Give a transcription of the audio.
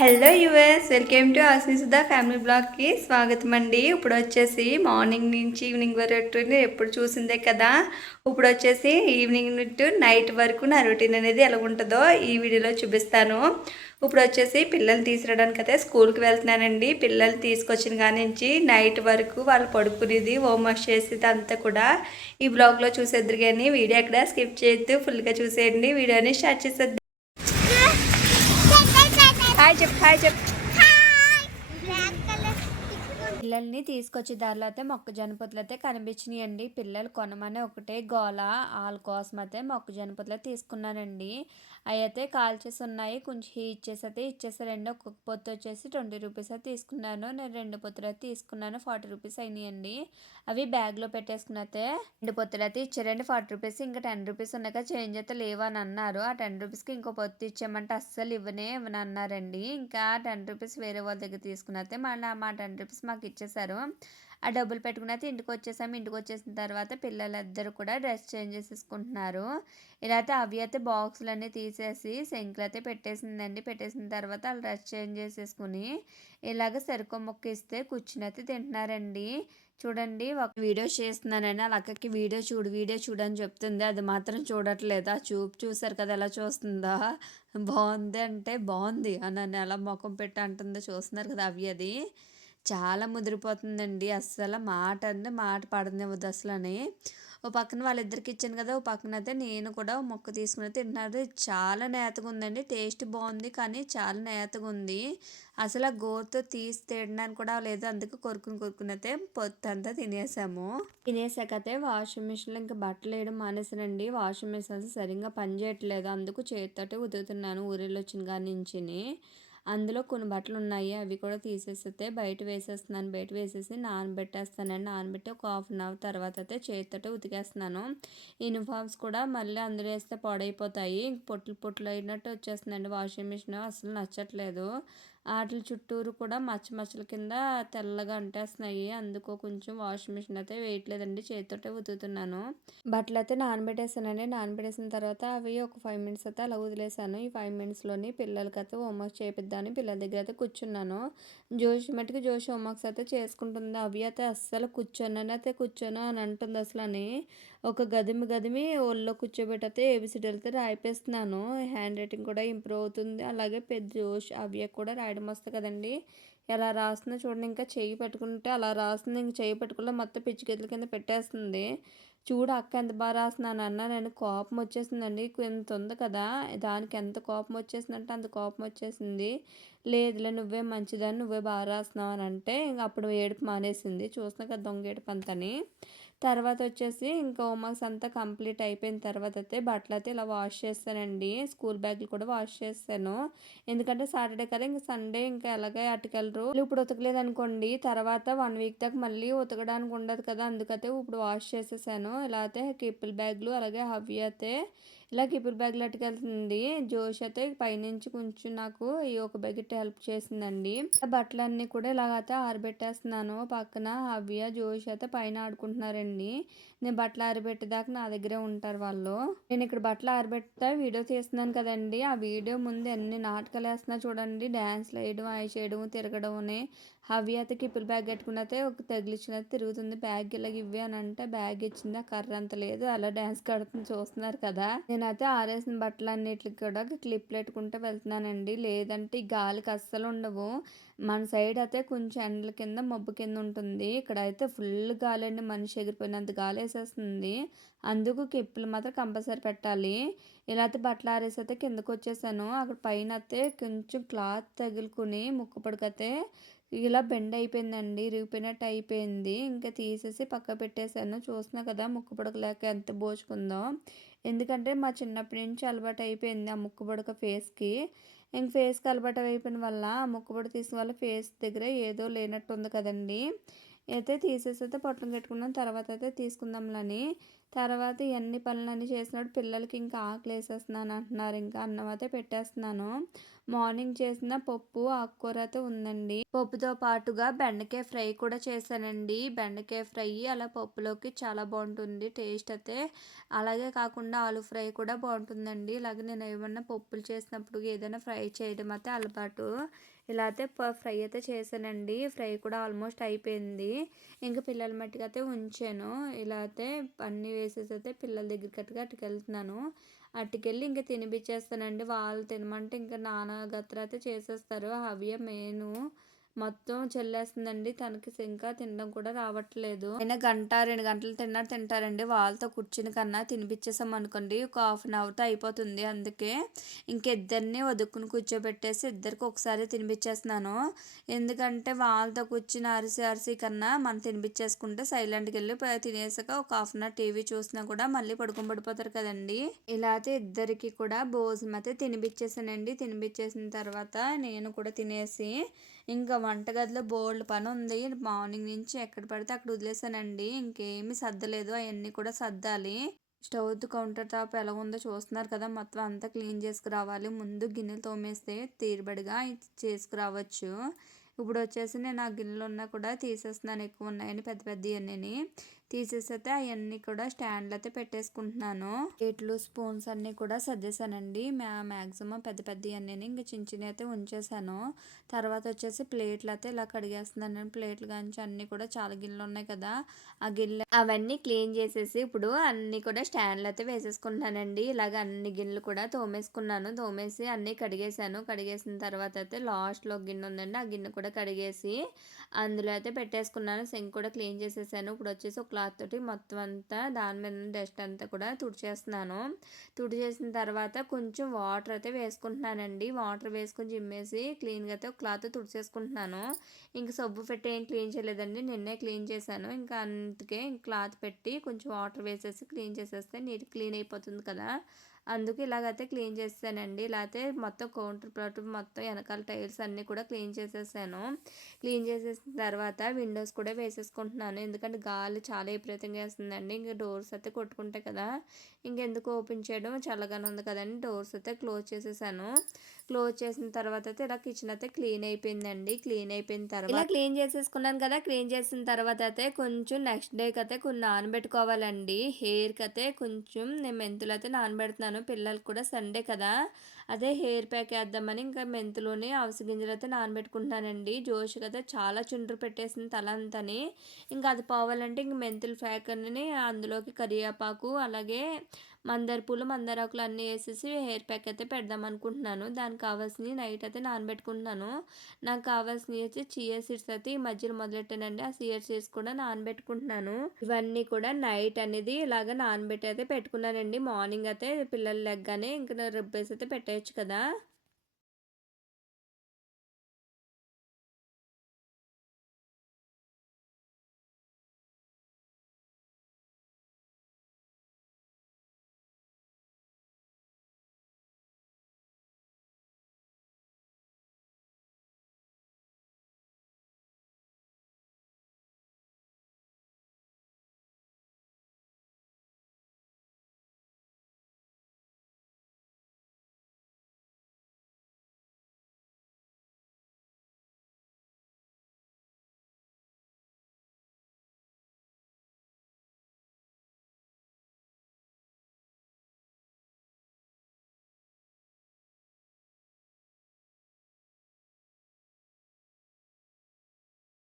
Hello yours, welcome to Ashisudha family బ్లాగ్కి స్వాగతం అండి. ఇప్పుడు వచ్చేసి మార్నింగ్ నుంచి ఈవినింగ్ వరకు ఎప్పుడు చూసిందే కదా. ఇప్పుడు వచ్చేసి ఈవినింగ్ టు నైట్ వరకు నా రొటీన్ అనేది ఎలా ఉంటుందో ఈ వీడియోలో చూపిస్తాను. ఇప్పుడు వచ్చేసి పిల్లల్ని తీసుకురావడానికి అయితే స్కూల్కి వెళ్తున్నానండి. పిల్లల్ని తీసుకొచ్చిన కాడి నుంచి నైట్ వరకు వాళ్ళు పడుకునేది, హోంవర్క్ చేసేది అంతా కూడా ఈ బ్లాగ్లో చూసేద్దరు. కానీ వీడియో ఎక్కడ స్కిప్ చేయొద్దు, ఫుల్గా చూసేయండి. వీడియోని స్టార్ట్ చేసేద్దాం. హాయ్ చెప్పు. పిల్లల్ని తీసుకొచ్చి దారిలో అయితే మొక్కజొన్న పొత్తులు అయితే కనిపించినాయండి. పిల్లలు కొనమని ఒకటే గోల, వాళ్ళ కోసం అయితే మొక్కజొన్న పొత్తులు తీసుకున్నానండి. అవి అయితే కాల్చేసి ఉన్నాయి, కొంచెం హీట్ చేసి అయితే ఇచ్చేసారండి. ఒక్కొక్క పొత్తు వచ్చేసి 20 రూపీస్ అయితే తీసుకున్నాను. నేను 2 పొత్తులు అయితే తీసుకున్నాను, 40 రూపీస్ అయినాయండి. అవి బ్యాగ్లో పెట్టేసుకుని అయితే 2 పొత్తులు అయితే ఇచ్చారండి, 40 రూపీస్. ఇంకా 10 రూపీస్ ఉన్నాక చేంజ్ అయితే లేవని అన్నారు. ఆ 10 రూపీస్కి ఇంకో పొత్తు ఇచ్చామంటే అస్సలు ఇవ్వని అన్నారండి. ఇంకా 10 రూపీస్ వేరే వాళ్ళ దగ్గర తీసుకుని అయితే మళ్ళీ మా 10 రూపీస్ మాకు ఇచ్చేసారు. ఆ డబ్బులు పెట్టుకుని అయితే ఇంటికి వచ్చేసాము. ఇంటికి వచ్చేసిన తర్వాత పిల్లలిద్దరు కూడా డ్రెస్ చేంజ్ చేసేసుకుంటున్నారు. ఇలా అయితే అవి అయితే బాక్సులు అన్నీ తీసేసి సింక్లు అయితే పెట్టేసిందండి. పెట్టేసిన తర్వాత వాళ్ళు డ్రెస్ చేంజ్ చేసేసుకుని ఇలాగ సరుకు మొక్క ఇస్తే కూర్చుని అయితే తింటున్నారండి. చూడండి, ఒక వీడియో చేస్తున్నానండి. వాళ్ళ అక్కకి వీడియో చూడు అని చెప్తుంది. అది మాత్రం చూడట్లేదు. ఆ చూసారు కదా ఎలా చూస్తుందా. బాగుంది అంటే బాగుంది అని ఎలా ముఖం పెట్టి అంటుందో చూస్తున్నారు కదా. అది చాలా ముదిరిపోతుందండి. అస్సలు మాట అంటే మాట పడనివ్వదు అసలని. ఓ పక్కన వాళ్ళిద్దరికి ఇచ్చాను కదా, ఓ పక్కన అయితే నేను కూడా మొక్క తీసుకుని తింటున్నారు. చాలా నేతగా ఉందండి, టేస్ట్ బాగుంది కానీ చాలా నేతగా ఉంది. అసలు ఆ గోరుతో తీసి తినడానికి కూడా లేదు. అందుకు కొరుకుని అయితే పొత్తంతా తినేసాము. తినేసాకైతే వాషింగ్ మిషన్లో ఇంకా బట్టలు వేయడం మానేసానండి. వాషింగ్ మిషన్ సరిగ్గా పనిచేయట్లేదు. అందుకు చేతితోటే ఉతుకుతున్నాను ఊరిలో వచ్చిన కాడి నుంచి. అందులో కొన్ని బట్టలు ఉన్నాయి, అవి కూడా తీసేస్తే బయట వేసేస్తున్నాను. బయట వేసేసి నానబెట్టేస్తానండి. నానబెట్టి ఒక హాఫ్ అన్ అవర్ తర్వాత అయితే చేతితో ఉతికేస్తున్నాను. యూనిఫామ్స్ కూడా మళ్ళీ అందులో వేస్తే పాడైపోతాయి, పొట్లు అయినట్టు వచ్చేస్తుందండి. వాషింగ్ మిషన్ అసలు నచ్చట్లేదు. వాటి చుట్టూరు కూడా మచ్చల కింద తెల్లగా అంటేస్తున్నాయి. అందుకో కొంచెం వాషింగ్ మిషన్ అయితే వేయట్లేదండి, చేతితోటే ఉతుకుతున్నాను. బట్టలు అయితే నానబెట్టేసానండి. నానబెట్టేసిన తర్వాత అవి ఒక 5 మినిట్స్ అయితే అలా వదిలేసాను. ఈ 5 మినిట్స్లోని పిల్లలకైతే హోంవర్క్ చేపిద్దామని పిల్లల దగ్గర అయితే కూర్చున్నాను. జోషి హోంవర్క్స్ అయితే చేసుకుంటుంది. అవి అయితే అస్సలు కూర్చోను అని అంటుంది అసలని. ఒక గదిమి ఒళ్ళో కూర్చోబెట్టి అయితే ఏబిసిడీలు అయితే రాయిపిస్తున్నాను. హ్యాండ్ రైటింగ్ కూడా ఇంప్రూవ్ అవుతుంది. అలాగే పెద్ద జోష్ అవి కూడా రాయడం వస్తుంది కదండి. ఎలా రాస్తుందో చూడండి. ఇంకా చెయ్యి పెట్టుకుంటే అలా రాస్తుంది. ఇంక చెయ్యి పెట్టుకుంటే మొత్తం పిచ్చి గీతల కింద పెట్టేస్తుంది. చూడు అక్క ఎంత బాగా రాస్తున్నాను అన్న. నేను కోపం వచ్చేసిందండి. ఇంత ఉంది కదా, దానికి ఎంత కోపం వచ్చేసిందంటే అంత కోపం వచ్చేసింది. లేదులే నువ్వే మంచిదని, నువ్వే బాగా రాస్తున్నావు అని అంటే ఇంక అప్పుడు ఏడుపు మానేసింది. చూస్తున్నా కదా దొంగ ఏడుపు అంతని. తర్వాత వచ్చేసి ఇంకా హోంవర్క్స్ అంతా కంప్లీట్ అయిపోయిన తర్వాత అయితే బట్టలు అయితే ఇలా వాష్ చేస్తానండి. స్కూల్ బ్యాగులు కూడా వాష్ చేస్తాను. ఎందుకంటే సాటర్డే కదా, ఇంకా సండే ఇంకా ఎలాగే అటుకెళ్ళరు. ఇప్పుడు ఉతకలేదు అనుకోండి, తర్వాత 1 వీక్ దాకా మళ్ళీ ఉతకడానికి ఉండదు కదా. అందుకైతే ఇప్పుడు వాష్ చేసేసాను. ఇలా అయితే కిప్పుల బ్యాగులు అలాగే హవ్య అయితే ఇలా కిప్పుల బ్యాగులు అట్టుకెళ్తుంది. జోష్ అయితే పైనుంచి కొంచెం నాకు ఈ ఒక బకెట్ హెల్ప్ చేసిందండి. బట్టలన్నీ కూడా ఇలాగైతే ఆరబెట్టేస్తున్నాను. పక్కన హవ్య జోష్ అయితే పైన ఆడుకుంటున్నారండి. నేను బట్టలు ఆరబెట్టేదాకా నా దగ్గరే ఉంటారు వాళ్ళు. నేను ఇక్కడ బట్టలు ఆరబెట్టా వీడియో తీస్తున్నాను కదండి. ఆ వీడియో ముందు ఎన్ని నాటకాలు వేస్తున్నా చూడండి. డ్యాన్స్లు వేయడం, అవి చేయడం, తిరగడం. హవ్య అయితే కిప్పుల బ్యాగ్ కట్టుకుని అయితే ఒక తగిలిచ్చినట్టు తిరుగుతుంది. బ్యాగ్ ఇలాగ ఇవ్వి అని అంటే బ్యాగ్ ఇచ్చింది. ఆ కర్ర అంత లేదు, అలా డ్యాన్స్ కడుతుంది. చూస్తున్నారు కదా. నేనైతే ఆరేసిన బట్టలు అన్నిటికి కూడా క్లిప్లు పెట్టుకుంటూ వెళ్తున్నానండి. లేదంటే ఈ గాలికి అస్సలు ఉండవు. మన సైడ్ అయితే కొంచెం ఎండల కింద మబ్బు కింద ఉంటుంది. ఇక్కడ అయితే ఫుల్ గాలి అండి, మనిషి ఎగిరిపోయినంత గాలి వేసేస్తుంది. అందుకు కిప్పులు మాత్రం కంపల్సరీ పెట్టాలి. ఇలా అయితే బట్టలు ఆరేసి అయితే కిందకు వచ్చేసాను. అక్కడ పైన అయితే కొంచెం క్లాత్ తగులుకుని ముక్కు పడికైతే ఇలా బెండ్ అయిపోయిందండి, ఇరిగిపోయినట్టు అయిపోయింది. ఇంకా తీసేసి పక్క పెట్టేశాను. చూస్తున్నా కదా ముక్కు పుడకలేక ఎంత బోచుకుందో. ఎందుకంటే మా చిన్నప్పటి నుంచి అలవాటు అయిపోయింది ఆ ముక్కు పుడక ఫేస్కి. ఇంక ఫేస్కి అలవాటు అయిపోయిన వల్ల ఆ ముక్కు పుడక తీసిన వల్ల ఫేస్ దగ్గర ఏదో లేనట్టు ఉంది కదండి. అయితే తీసేసి అయితే పొట్టం కట్టుకున్నాం. తర్వాత అయితే తీసుకుందాంలని తర్వాత ఇయన్నీ పనులన్నీ చేసినప్పుడు పిల్లలకి ఇంకా ఆకలేసేస్తుందని అంటున్నారు. ఇంకా అన్నం అయితే పెట్టేస్తున్నాను. మార్నింగ్ చేసిన పప్పు, ఆకుకూర అయితే ఉందండి. పప్పుతో పాటుగా బెండకాయ ఫ్రై కూడా చేశానండి. బెండకాయ ఫ్రై అలా పప్పులోకి చాలా బావుంటుంది టేస్ట్ అయితే. అలాగే కాకుండా ఆలు ఫ్రై కూడా బావుంటుందండి. ఇలాగ నేను ఏమన్నా పప్పులు చేసినప్పుడు ఏదైనా ఫ్రై చేయడం అయితే అలవాటు. ఇలా అయితే ఫ్రై అయితే చేశానండి. ఫ్రై కూడా ఆల్మోస్ట్ అయిపోయింది. ఇంక పిల్లల మట్టుకైతే ఉంచాను. ఇలా అయితే అన్నీ వేసేసైతే పిల్లల దగ్గరికి అటుకెళ్తున్నాను. అటుకెళ్ళి ఇంక తినిపిచ్చేస్తానండి. వాళ్ళు తినమంటే ఇంక నాన్న గత్ర అయితే చేసేస్తారు. హవ్య మెయిను. మొత్తం చెల్లేస్తుందండి. తనకి ఇంకా తినడం కూడా రావట్లేదు. అయినా గంట, 2 గంటలు తింటారండి. వాళ్ళతో కూర్చుని కన్నా తినిపిచ్చేసామనుకోండి ఒక హాఫ్ అన్ అవర్‌తో అయిపోతుంది. అందుకే ఇంక ఇద్దరిని వదుక్కుని కూర్చోబెట్టేసి ఇద్దరికి ఒకసారి తినిపిచ్చేస్తున్నాను. ఎందుకంటే వాళ్ళతో కూర్చుని అరిసి కన్నా మనం తినిపిచ్చేసుకుంటే సైలెంట్‌గెళ్ళి తినేసాక ఒక హాఫ్ అన్ అవర్ టీవీ చూసినా కూడా మళ్ళీ పడిపోతారు కదండీ! ఇలా అయితే ఇద్దరికి కూడా భోజనం అయితే తినిపిచ్చేసానండి. తినిపిచ్చేసిన తర్వాత నేను కూడా తినేసి ఇంకా వంటగదిలో బోలెడు పనుంది. మార్నింగ్ నుంచి ఎక్కడ పడితే అక్కడ వదిలేసానండి. ఇంకేమి సర్దలేదు. అయన్నీ కూడా సర్దాలి. స్టవ్ కౌంటర్ టాప్ ఎలాగుందో చూస్తున్నారు కదా! మొత్తం అంతా క్లీన్ చేసుకురావాలి. ముందు గిన్నెలు తోమేస్తే తీరుబడిగా చేసుకురావచ్చు. ఇప్పుడొచ్చేసి నేను ఆ గిన్నెలున్నా కూడా తీసేస్తున్నాను. ఎక్కువున్నాయని పెద్ద పెద్దయన్నీని. తీసేసైతే అయన్నీ కూడా స్టాండ్‌లో అయితే పెట్టేసుకుంటున్నాను. ప్లేట్లు, స్పూన్స్ అన్నీ కూడా సర్దేశానండి. మ్యాక్సిమం పెద్ద పెద్దయన్నీని ఇంక చిన్న చిన్నయి అయితే ఉంచేశాను. తర్వాత వచ్చేసి ప్లేట్లు అయితే ఇలా కడిగేస్తున్నాను. ప్లేట్లు కాంచి అన్నీ కూడా చాలా గిన్నెలున్నాయి కదా! ఆ గిన్నెలు అవన్నీ క్లీన్ చేసేసి ఇప్పుడు అన్నీ కూడా స్టాండ్‌లో అయితే వేసేసుకుంటున్నానండి. ఇలాగ అన్ని గిన్నెలు కూడా తోమేసుకున్నాను. తోమేసి అన్నీ కడిగేశాను. కడిగేసిన తర్వాత అయితే లాస్ట్‌లో ఒక గిన్నె ఉందండి. ఆ గిన్నె కూడా కడిగేసి అందులో అయితే పెట్టేసుకున్నాను. సింక్ కూడా క్లీన్ చేసేసాను. ఇప్పుడు వచ్చేసి ఒక క్లాత్ తోటి మొత్తం అంతా దాని మీద ఉన్న డస్ట్ అంతా కూడా తుడిచేస్తున్నాను. తుడిచేసిన తర్వాత కొంచెం వాటర్ అయితే వేసుకుంటున్నానండి. వాటర్ వేసుకొని చిమ్మేసి క్లీన్‌గా అయితే ఒక క్లాత్ తుడిచేసుకుంటున్నాను. ఇంక సబ్బు పెట్టి ఏం క్లీన్ చేయలేదండి. నిన్నే క్లీన్ చేశాను. ఇంకా అందుకే క్లాత్ పెట్టి కొంచెం వాటర్ వేసేసి క్లీన్ చేసేస్తే క్లీన్ అయిపోతుంది కదా! అందుకు ఇలాగైతే క్లీన్ చేసేసానండి. ఇలా అయితే మొత్తం కౌంటర్ టాప్ మొత్తం వెనకాల టైల్స్ అన్నీ కూడా క్లీన్ చేసేసాను. క్లీన్ చేసేసిన తర్వాత విండోస్ కూడా వేసేసుకుంటున్నాను. ఎందుకంటే గాలి చాలా విపరీతంగా వేస్తుందండి. ఇంక డోర్స్ అయితే కొట్టుకుంటాయి కదా! ఇంకెందుకు ఓపెన్ చేయడం చల్లగానే ఉంది కదండి. డోర్స్ అయితే క్లోజ్ చేసేసాను. క్లోజ్ చేసిన తర్వాత అయితే ఇలా కిచెన్ అయితే క్లీన్ అయిపోయిందండి. క్లీన్ అయిపోయిన తర్వాత ఇలా క్లీన్ చేసేసుకున్నాను కదా! క్లీన్ చేసిన తర్వాత అయితే కొంచెం నెక్స్ట్ డేకి అయితే కొన్ని నానబెట్టుకోవాలండి. హెయిర్‌కి అయితే కొంచెం నేను మెంతులు అయితే నానబెడుతున్నాను. పిల్లలకి కూడా సండే కదా! అదే హెయిర్ ప్యాక్ వేద్దామని ఇంకా మెంతులుని, అవిసె గింజలు అయితే నానబెట్టుకుంటున్నానండి. జోష్‌కి అయితే చాలా చుండ్రు పెట్టేసింది తల అంతాని. ఇంకా అది పోవాలంటే ఇంక మెంతుల ప్యాక్‌ని అందులోకి కరివేపాకు అలాగే మందార పూలు, మందారాకులు అన్నీ ఏసేసి హెయిర్ ప్యాక్ అయితే పెడదాం అనుకుంటున్నాను. దానికి కావాల్సినయి నైట్ అయితే నానబెట్టుకుంటున్నాను. నాకు కావాల్సినయి వచ్చి చియా సీడ్స్ అయితే ఈ మధ్యన మొదలెట్టానండి. ఆ చియా సీడ్స్ కూడా నానబెట్టుకుంటున్నాను. ఇవన్నీ కూడా నైట్ అనేది ఇలాగ నానబెట్టి అయితే పెట్టుకున్నానండి. మార్నింగ్ అయితే పిల్లలు లెగ్గానే ఇంక రుబ్బేసి అయితే పెట్టేయొచ్చు కదా!